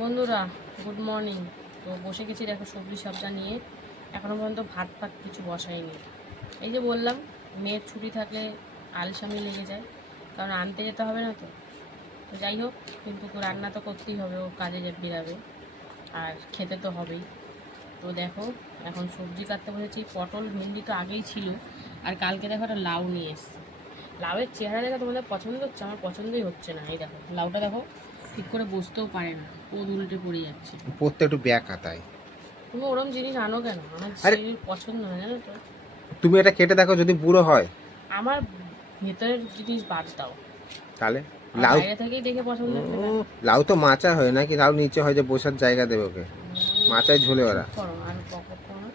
বন্ধুরা good morning তো বসে গেছি দেখো সবজি সবজা নিয়ে। এখনও পর্যন্ত ভাত ফাত কিছু বসাইনি। এই যে বললাম, মেয়ের ছুটি থাকলে আলসামি লেগে যায়। কারণ আনতে যেতে হবে না তো। তো যাই হোক, কিন্তু রান্না তো করতেই হবে, ও কাজে যে বেরাবে। আর খেতে তো হবেই। তো দেখো, এখন সবজি কাটতে বসেছি। পটল, ভেন্ডি তো আগেই ছিল। আর কালকে দেখো একটা লাউ নিয়ে এসছে। লাউয়ের চেহারা দেখে তোমাদের পছন্দ হচ্ছে? আমার পছন্দই হচ্ছে না। এই দেখো, লাউটা দেখো। ঠিক করে বসতেও পারে না। পদ উল্টে পড়ে যাচ্ছে। পড়তে একটু ব্যাক হাতায় তুমি ওরম জিনিস আনো কেন? আমার আরে- পছন্দ হয় জানো তো। তুমি এটা কেটে দেখো যদি বুড়ো হয়। আমার ভেতরের জিনিস বাদ দাও। তাহলে আমার লাউ বাইরে থেকেই দেখে পছন্দ হচ্ছে না। লাউ তো মাচা হয় নাকি? লাউ নিচে হয় যে বসার জায়গা দেবে ওকে। মাচায় ঝোলে ওরা। করো আর পকপ করো।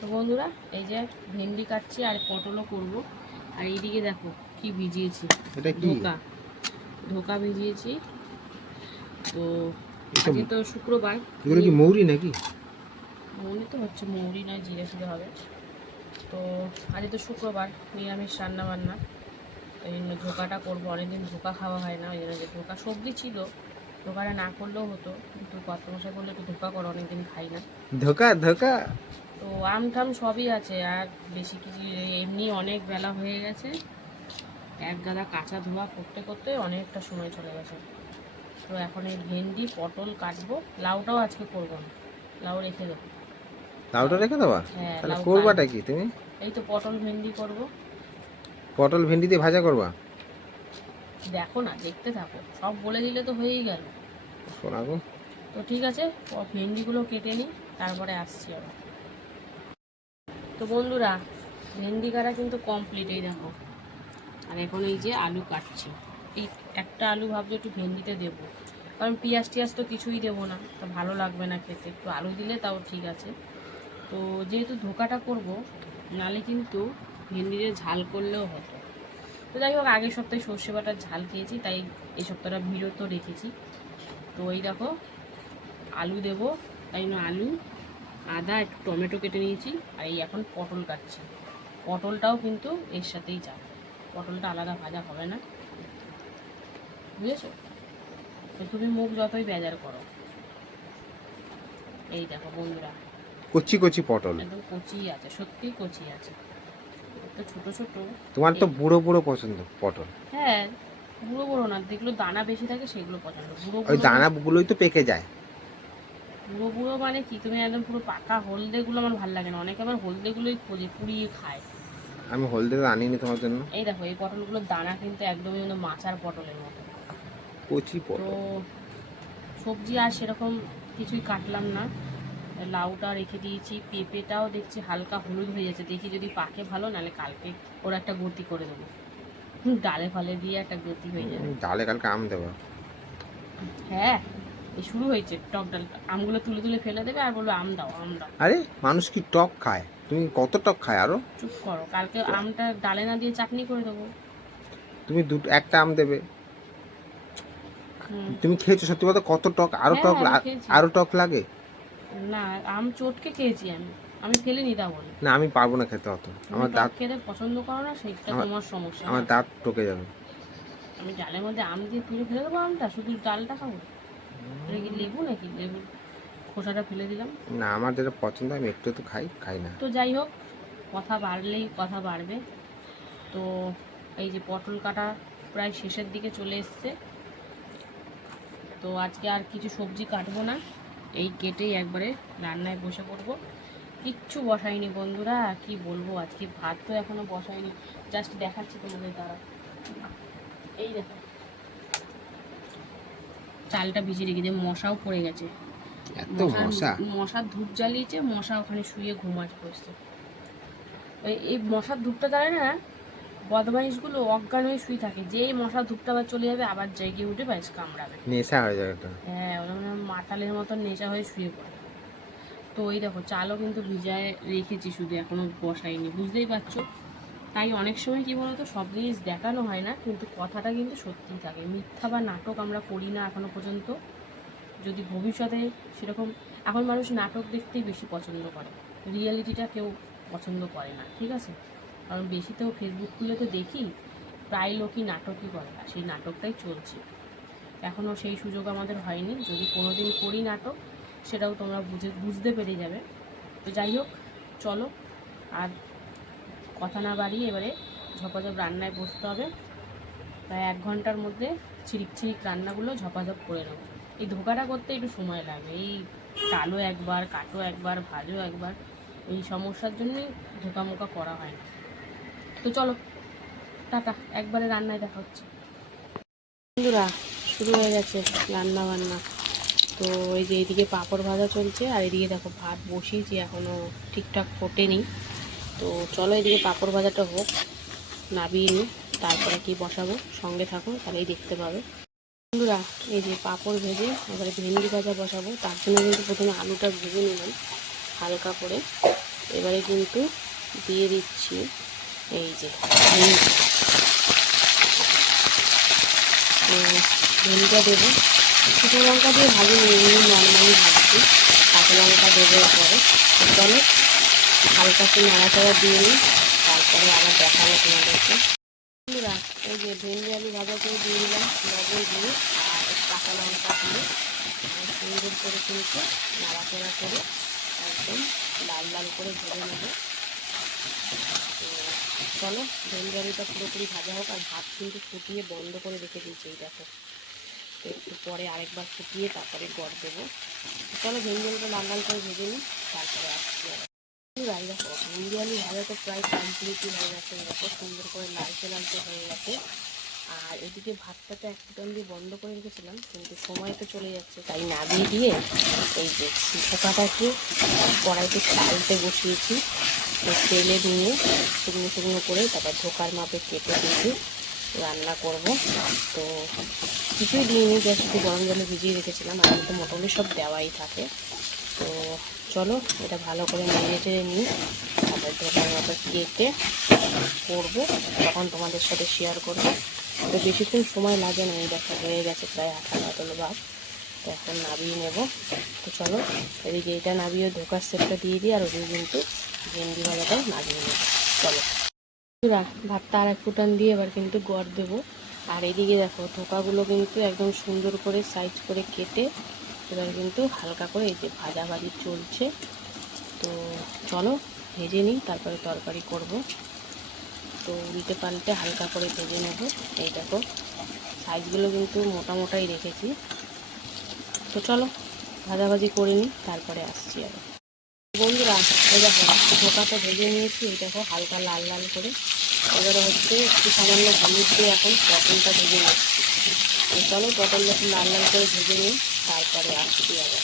তো বন্ধুরা এই যে ভেন্ডি কাটছি আর পটলও করব। আর এইদিকে দেখো কি ভিজিয়েছি। এটা কি? ধোকা। ধোকা ভিজিয়েছি। তো আজকে তো শুক্রবার। এগুলো কি মৌরি নাকি? মৌরি তো হচ্ছে মৌরি নয় জিরে ফিরে হবে। তো আজকে তো শুক্রবার নিরামিষ রান্না বান্না ওই জন্য ধোকাটা করব। অনেকদিন ধোকা খাওয়া হয় না ওই জন্য যে ধোকা। সবজি ছিল ধোকাটা না করলেও হতো কিন্তু কত মশাই বললে একটু ধোকা করো অনেকদিন খাই না। ধোকা ধোকা? তো আম টাম সবই আছে আর বেশি কিছু এমনি অনেক বেলা হয়ে গেছে। এক গাদা কাঁচা ধোয়া করতে করতে অনেকটা সময় চলে গেছে। তো এখন এই ভেন্ডি পটল কাটবো। লাউটাও আজকে করব না। লাউ রেখে দেবো। লাউটা রেখে দেবা? হ্যাঁ তাহলে করবাটা কি তুমি? এই তো পটল ভেন্ডি করব। পটল ভেন্ডি দিয়ে ভাজা করবা? দেখো না দেখতে থাকো। সব বলে দিলে তো হয়েই গেল। শোনাগো তো ঠিক আছে ভেন্ডিগুলো কেটে নিই তারপরে আসছি আবার। তো বন্ধুরা ভেন্ডি কাটা কিন্তু কমপ্লিট এই দেখো। আর এখন এই যে আলু কাটছি। এই একটা আলু ভাবছি একটু ভেন্ডিতে দেবো। কারণ পেঁয়াজ টিয়াজ তো কিছুই দেবো না, তো ভালো লাগবে না খেতে। একটু আলু দিলে তাও ঠিক আছে। তো যেহেতু ধোকাটা করব, নালে কিন্তু ভেন্ডিতে ঝাল করলেও হতো। তো যাই হোক, আগের সপ্তাহে সর্ষে বাটার ঝাল খেয়েছি, তাই এই সপ্তাহটা বিরত রেখেছি। তো এই দেখো, আলু দেবো, তাই জন্য আলু, আদা, একটু টমেটো কেটে নিয়েছি, আর এই এখন পটল কাটছি। পটলটাও কিন্তু এর সাথেই যাবে। পটলটা আলাদা ভাজা হবে না। বুঝেছ? তো তুমি মুখ যতই বেজার করো। এই দেখো বন্ধুরা। কচি কচি পটল। একদম কচি আছে সত্যিই কচি আছে। তো ছোট ছোট তোমার তো বুড়ো বুড়ো পছন্দ পটল। হ্যাঁ বুড়ো বুড়ো না যেগুলো দানা বেশি থাকে সেগুলো পছন্দ। বুড়ো ওই দানাগুলোই তো পেকে যায়। বুড়ো বুড়ো মানে কি? তুমি একদম পুরো পাকা হলদেগুলো আমার ভালো লাগে না। অনেকে আবার হলদেগুলোই খোঁজে পুড়িয়ে খায়। আমি হলদে তো আনিনি তোমার জন্য। এই দেখো এই পটলগুলোর দানা কিন্তু একদমই মাচার পটলের মতো। কচি পটল। সবজি আর সেরকম কিছুই কাটলাম না। লাউটা রেখে দিয়েছি পেঁপেটাও দেখছি হালকা হলুদ হয়ে যাচ্ছে। দেখি যদি পাকে ভালো নাহলে কালকে ওর একটা গতি করে দেবো। ডালে ফালে দিয়ে একটা গতি হয়ে যাবে। ডালে কালকে আম দেবা? হ্যাঁ এই শুরু হয়েছে টক ডাল। আমগুলো তুলে তুলে ফেলে দেবে আর বলবে আম দাও আম দাও। আরে মানুষ কি টক খায়? তুমি কত টক খায় আরও? চুপ করো কালকে আমটা ডালে না দিয়ে চাটনি করে দেবো। তুমি দুটো একটা আম দেবে। তুমি খেয়েছো সত্যি কথা কত টক? আরও হ্যাঁ, টক লা- আরও টক লাগে? না আম চটকে খেয়েছি আমি। আমি ফেলিনি তা বলে। না আমি পারব না খেতে অত। আমার দাঁত খেতে পছন্দ করো না সেইটা তোমার সমস্যা। আমার দাঁত টকে যাবে। আমি ডালের মধ্যে আম দিয়ে তুলে ফেলে দেবো আমটা শুধু ডালটা খাব? এটা কি লেবু নাকি? লেবু খোসাটা ফেলে দিলাম। না আমার যেটা পছন্দ আমি একটু তো খাই খাই না। তো যাই হোক কথা বাড়লেই কথা বাড়বে। তো এই যে পটল কাটা প্রায় শেষের দিকে চলে এসছে। তো আজকে আর কিছু সবজি কাটবো না। এই কেটেই একবারে রান্নায় বসে পড়ব। কিচ্ছু বসাইনি বন্ধুরা কি বলব আজকে ভাত তো এখনও বসাইনি। জাস্ট দেখাচ্ছি তোমাদের দ্বারা। এই দেখো। চালটা ভিজে রেখে দিয়ে মশাও পড়ে গেছে। মশার ধূপ জ্বালিয়েছে মশা ওখানে শুয়ে ঘুমাচ করছে এই- এই মশার ধূপটা জ্বালে না বদমাইশগুলো অজ্ঞান হয়ে শুয়ে থাকে। যেই মশা ধূপটা আবার চলে যাবে আবার জেগে উঠে ব্যাস কামড়াবে। নেশা হয়ে যায় এটা হ্যাঁ ওরা মানে মাতালের মতন নেশা হয়ে শুয়ে পড়ে। তো ওই দেখো চালও কিন্তু ভিজায় রেখেছি শুধু এখনও বসাইনি বুঝতেই পারছ? তাই অনেক সময় কি বলতো সব জিনিস দেখানো হয় না কিন্তু কথাটা কিন্তু সত্যিই থাকে। মিথ্যা বা নাটক আমরা করি না এখনও পর্যন্ত। যদি ভবিষ্যতে সেরকম এখন মানুষ নাটক দেখতেই বেশি পছন্দ করে। রিয়েলিটিটা কেউ পছন্দ করে না ঠিক আছে? কারণ বেশি তো ফেসবুক খুলে তো দেখি, প্রায় লোকই নাটকই করে আর সেই নাটকটাই চলছে। এখনও সেই সুযোগ আমাদের হয়নি, যদি কোনো দিন করি নাটক, সেটাও তোমরা বুঝে, বুঝতে পেরে যাবে। তো যাই হোক, চলো, আর কথা না বাড়িয়ে এবারে ঝপাঝপ রান্নায় বসতে হবে। প্রায় এক ঘণ্টার মধ্যে ছিরিক ছিরিক রান্নাগুলো ঝপাঝপ করে নেব। এই ধোকাটা করতে একটু সময় লাগে, এই টালো একবার, কাটো একবার ভাজো একবার, এই সমস্যার জন্যই ধোকা মোকা করা হয় না। তো চলো, টাটা, একবারে রান্নায় দেখা হচ্ছে। বন্ধুরা, শুরু হয়ে গেছে রান্না বান্না। তো এই যে এইদিকে পাঁপড় ভাজা চলছে, আর এদিকে দেখো ভাত বসিয়েছি এখনও ঠিকঠাক ফোটেনি। তো চলো এদিকে পাঁপড় ভাজাটা হোক, নাবিয়ে নিই, তারপরে কি বসাবো, সঙ্গে থাকো, তাহলেই দেখতে পাবে। বন্ধুরা, এই যে পাঁপড় ভেজে এবারে ভেন্ডি ভাজা বসাবো, তার জন্য কিন্তু প্রথমে আলুটা ভেজে নিলাম, হালকা করে। এবারে কিন্তু দিয়ে দিচ্ছি এই যে। ভেন্ডিটা দেবো। শুকনো লঙ্কা দিয়ে ভাজি এমনি নর্মালি ভাজছি কাঁচা লঙ্কা দেবো পরে চলো হালকা একটু নাড়াচাড়া দিয়ে নিই, তারপরে আবার দেখাবো তোমাদেরকে। এই যে ভেন্ডি আলু ভাজা করে দিয়ে দিলাম, লবণ দিয়ে, আর কাঁচা লঙ্কা দিয়ে সুন্দর করে কিন্তু নাড়াচাড়া করে একদম লাল লাল করে ভেজে নেব। চলো ভেন্ডি পুরোপুরি ভাজা হোক আর ভাত কিন্তু ফুটিয়ে বন্ধ করে রেখে দিয়েছি এই দেখো। একটু পরে আরেকবার ফুটিয়ে তারপরে গড় দেবো। চলো ভেন্ডি লাল লাল করে ভেজে নিই, তারপরে আসছি রাই দেখো ভাজা তো প্রায় কমপ্লিটই হয়ে গেছে দেখো, সুন্দর করে লালচে লালচে হয়ে গেছে। আর এদিকে ভাতটা তো এক দিয়ে বন্ধ করে রেখেছিলাম, কিন্তু সময় তো চলে যাচ্ছে, তাই নাবিয়ে দিয়ে এই যে ধোকাটাকে কড়াইতে চালতে বসিয়েছি। তেলে নিয়ে শুকনো শুকনো করে তারপর ধোকার মাপে কেটে কেটে রান্না করব। তো কিছুই দিইনি জাস্ট একটু গরম জলে ভিজিয়ে রেখেছিলাম, আর তো মোটামুটি সব দেওয়াই থাকে। তো চলো, এটা ভালো করে নেড়ে চেড়ে নিই। তারপর ধোকার মতো কেটে করব, তখন তোমাদের সাথে শেয়ার করব। তো বেশিক্ষণ সময় লাগে না, এই দেখা হয়ে গেছে প্রায় আঠারো আঠারো ভাগ তো এখন নাবিয়ে নেব। তো চলো, এদিকে এটা নাবিয়ে ধোকার সেটটা দিয়ে দিই, আর ওদিকে কিন্তু ভেন্ডি ভাজাটা নাবিয়ে নেব চলো। বন্ধুরা, ভাতটা আর এক ফুটান দিয়ে এবার কিন্তু গড় দেবো। আর এদিকে দেখো ধোকাগুলো কিন্তু একদম সুন্দর করে সাইজ করে কেটে এবার কিন্তু হালকা করে এই যে ভাজা ভাজি চলছে। তো চলো ভেজে নিই তারপরে তরকারি করব। তো উল্টে পাল্টে হালকা করে ভেজে নেব। এই দেখো সাইজগুলো কিন্তু মোটা মোটাই রেখেছি। তো চলো ভাজাভাজি করে নিই তারপরে আসছি আবার বন্ধুরা, এই দেখো, ধোকাটা ভেজে নিয়েছি, এই দেখো, হালকা লাল লাল করে। এবারে হচ্ছে একটু সামান্য হলুদ দিয়ে এখন পটলটা ভেজে নিচ্ছি। চলো পটলটা একটু লাল লাল করে ভেজে নিই, তারপরে আসছি আবার।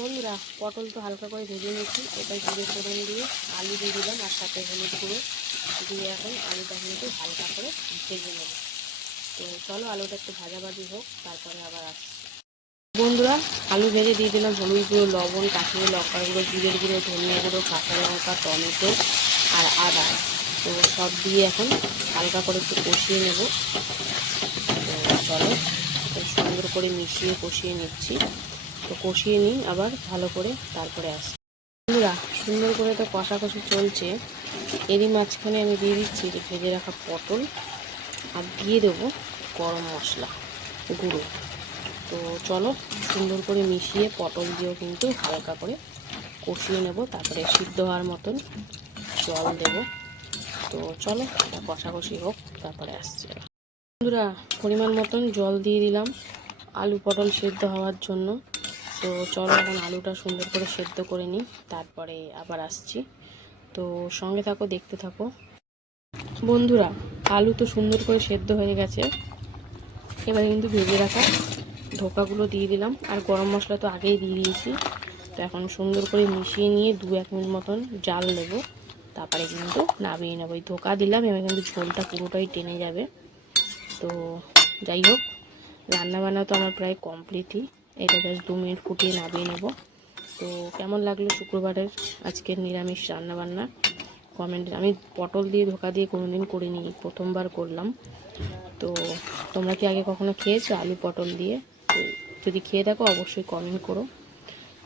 বন্ধুরা, পটল তো হালকা করে ভেজে নিয়েছি এটা জিরে ফোড়ন দিয়ে আলু দিয়ে দিলাম, আর সাথে হলুদ গুঁড়ো দিয়ে এখন আলুটা কিন্তু হালকা করে ভেজে নেব। তো চলো আলুটা একটু ভাজাভাজি হোক, তারপরে আবার আসছি। বন্ধুরা, আলু ভেজে দিয়ে দিলাম হলুদ গুঁড়ো, লবণ, কাশ্মীরি লঙ্কার গুঁড়ো, জিরের গুঁড়ো, ধনিয়া গুঁড়ো, কাঁচা লঙ্কা, টমেটো আর আদা। তো সব দিয়ে এখন হালকা করে একটু কষিয়ে নেব। তো চলো সুন্দর করে মিশিয়ে কষিয়ে নিচ্ছি। তো কষিয়ে নিই আবার ভালো করে তারপরে আসি বন্ধুরা, সুন্দর করে তো কষাকষি চলছে। এরই মাঝখানে আমি দিয়ে দিচ্ছি যে ভেজে রাখা পটল। আর দিয়ে দেবো গরম মশলা, গুঁড়ো। তো চলো, সুন্দর করে মিশিয়ে পটল দিয়েও কিন্তু হালকা করে কষিয়ে নেব, তারপরে সিদ্ধ হওয়ার মতন জল দেব। তো চলো, এটা কষাকষি হোক, তারপরে আসছে বন্ধুরা, পরিমাণ মতন জল দিয়ে দিলাম আলু পটল সেদ্ধ হওয়ার জন্য। তো চলো এখন আলুটা সুন্দর করে সেদ্ধ করে নিই, তারপরে আবার আসছি। তো সঙ্গে থাকো, দেখতে থাকো। বন্ধুরা, আলু তো সুন্দর করে সেদ্ধ হয়ে গেছে, এবারে কিন্তু ভেজে রাখা ধোকাগুলো দিয়ে দিলাম। আর গরম মশলা তো আগেই দিয়ে দিয়েছি। তো এখন সুন্দর করে মিশিয়ে নিয়ে দু এক মিনিট মতন জাল নেব। তারপরে কিন্তু নামিয়ে নেব। এই ধোকা দিলাম, এবার কিন্তু ঝোলটা পুরোটাই টেনে যাবে। তো যাই হোক, রান্নাবান্না তো আমার প্রায় কমপ্লিটই এটা জাস্ট দু মিনিট ফুটিয়ে নামিয়ে নেব। তো কেমন লাগল শুক্রবারের আজকের নিরামিষ রান্নাবান্না? কমেন্টে আমি পটল দিয়ে ধোকা দিয়ে কোনোদিন করিনি, প্রথমবার করলাম। তো তোমরা কি আগে কখনো খেয়েছো আলু পটল দিয়ে? তো যদি খেয়ে থাকো, অবশ্যই কমেন্ট করো।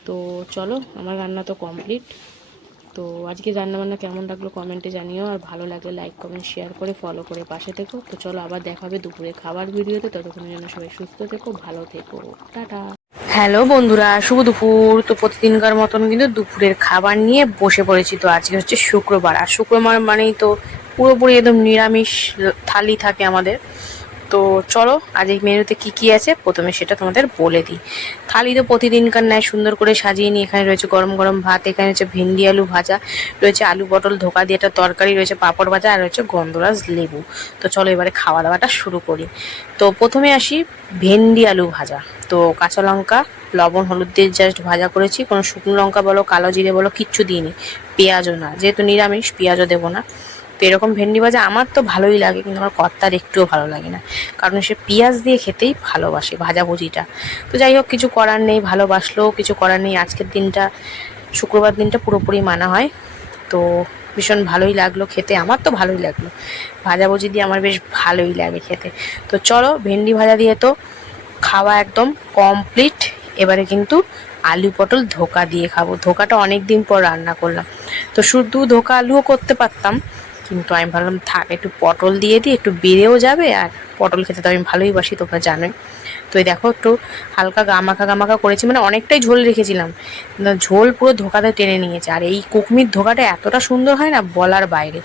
তো চলো, আমার রান্না তো কমপ্লিট তো আজকে রান্নাবান্না কেমন লাগল কমেন্টে জানিও, আর ভালো লাগলে লাইক কমেন্ট শেয়ার করে ফলো করে পাশে থেকো। তো চলো, আবার দেখা হবে দুপুরে খাবার ভিডিওতে। ততক্ষণের জন্য সবাই সুস্থ থেকো, ভালো থেকো। টাটা। হ্যালো বন্ধুরা, শুভ দুপুর। তো প্রতিদিনকার মতন কিন্তু দুপুরের খাবার নিয়ে বসে পড়েছি। তো আজকে হচ্ছে শুক্রবার। আর শুক্রবার মানেই তো পুরোপুরি একদম নিরামিষ, থালি থাকে আমাদের। তো চলো, আজ এই মেনুতে কি কি আছে? প্রথমে সেটা তোমাদের বলে দিই। থালি তো প্রতিদিনকার ন্যায় সুন্দর করে সাজিয়ে নিই এখানে রয়েছে গরম গরম ভাত, এখানে রয়েছে ভেন্ডি আলু ভাজা, রয়েছে আলু পটল ধোকা দিয়ে একটা তরকারি, রয়েছে পাঁপড় ভাজা, আর রয়েছে গন্ধরাজ লেবু। তো চলো এবারে খাওয়া দাওয়াটা শুরু করি। তো প্রথমে আসি ভেন্ডি আলু ভাজা। তো কাঁচা লঙ্কা, লবণ, হলুদ দিয়ে জাস্ট ভাজা করেছি। কোনো শুকনো লঙ্কা বলো, কালো জিরে বলো, কিচ্ছু দিইনি। পেঁয়াজও না। যেহেতু নিরামিষ, পেঁয়াজও দেবো না। তো এরকম ভেন্ডি ভাজা আমার তো ভালোই লাগে, কিন্তু আমার কর্তার একটুও ভালো লাগে না। কারণ সে পেঁয়াজ দিয়ে খেতেই ভালোবাসে ভাজাভুজিটা। তো যাই হোক, কিছু করার নেই, ভালোবাসলেও কিছু করার নেই। আজকের দিনটা, শুক্রবার দিনটা পুরোপুরি মানা হয়। তো ভীষণ ভালোই লাগল খেতে, আমার তো ভালোই লাগল। ভাজাভুজি দিয়ে আমার বেশ ভালোই লাগে খেতে। তো চলো, ভেন্ডি ভাজা দিয়ে তো খাওয়া একদম কমপ্লিট এবারে কিন্তু আলু পটল ধোকা দিয়ে খাব। ধোকাটা অনেক দিন পর রান্না করলাম। তো শুধু ধোকা আলুও করতে পারতাম কিন্তু আমি ভাবলাম, থাক, একটু পটল দিয়ে দিই, একটু বেড়েও যাবে, আর পটল খেতে তো আমি ভালোই বাসি, তোমরা জানোই। তো এই দেখো, একটু হালকা গামাখা গামাখা করেছি মানে অনেকটাই ঝোল রেখেছিলাম। ঝোল পুরো ধোকাতে টেনে নিয়েছে, আর এই কুকমির ধোকাটা এতটা সুন্দর হয় না, বলার বাইরে।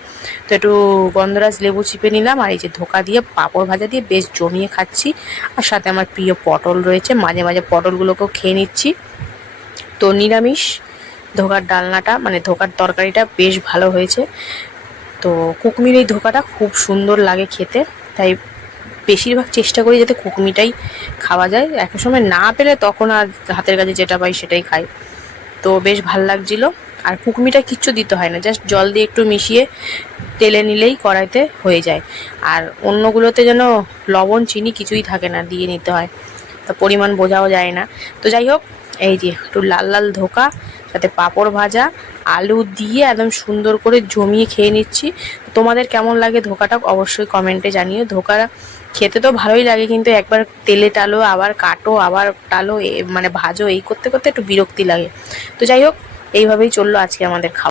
তো একটু গন্ধরাজ লেবু চিপে নিলাম, আর এই যে ধোকা দিয়ে পাঁপড় ভাজা দিয়ে বেশ জমিয়ে খাচ্ছি, আর সাথে আমার প্রিয় পটল রয়েছে, মাঝে মাঝে পটলগুলোকেও খেয়ে নিচ্ছি। তো নিরামিষ, ধোকার ডালনাটা মানে ধোকার তরকারিটা বেশ ভালো হয়েছে। তো কুকমির এই ধোকাটা খুব সুন্দর লাগে খেতে, তাই বেশিরভাগ চেষ্টা করি যাতে কুকমিটাই খাওয়া যায়। এক সময় না পেলে তখন আর হাতের কাছে যেটা পাই সেটাই খাই। তো বেশ ভালো লাগছিল। আর কুকমিটা কিচ্ছু দিতে হয় না, জাস্ট জল দিয়ে একটু মিশিয়ে তেলে নিলেই কড়াইতে হয়ে যায়। আর অন্যগুলোতে যেন লবণ, চিনি কিছুই থাকে না, দিয়ে নিতে হয়। পরিমাণ বোঝাও যায় না। তো যাই হোক, এই যে একটু লাল লাল ধোকা, সাথে পাঁপড় ভাজা, আলু দিয়ে একদম সুন্দর করে জমিয়ে খেয়ে নিচ্ছি। তোমাদের কেমন লাগে ধোকাটা অবশ্যই কমেন্টে জানিও। ধোকা খেতে তো ভালোই লাগে, কিন্তু একবার তেলে টালো, আবার কাটো, আবার টালো মানে ভাজো, এই করতে করতে একটু বিরক্তি লাগে। তো যাই হোক, এইভাবেই চলল আজকে আমাদের খাওয়া।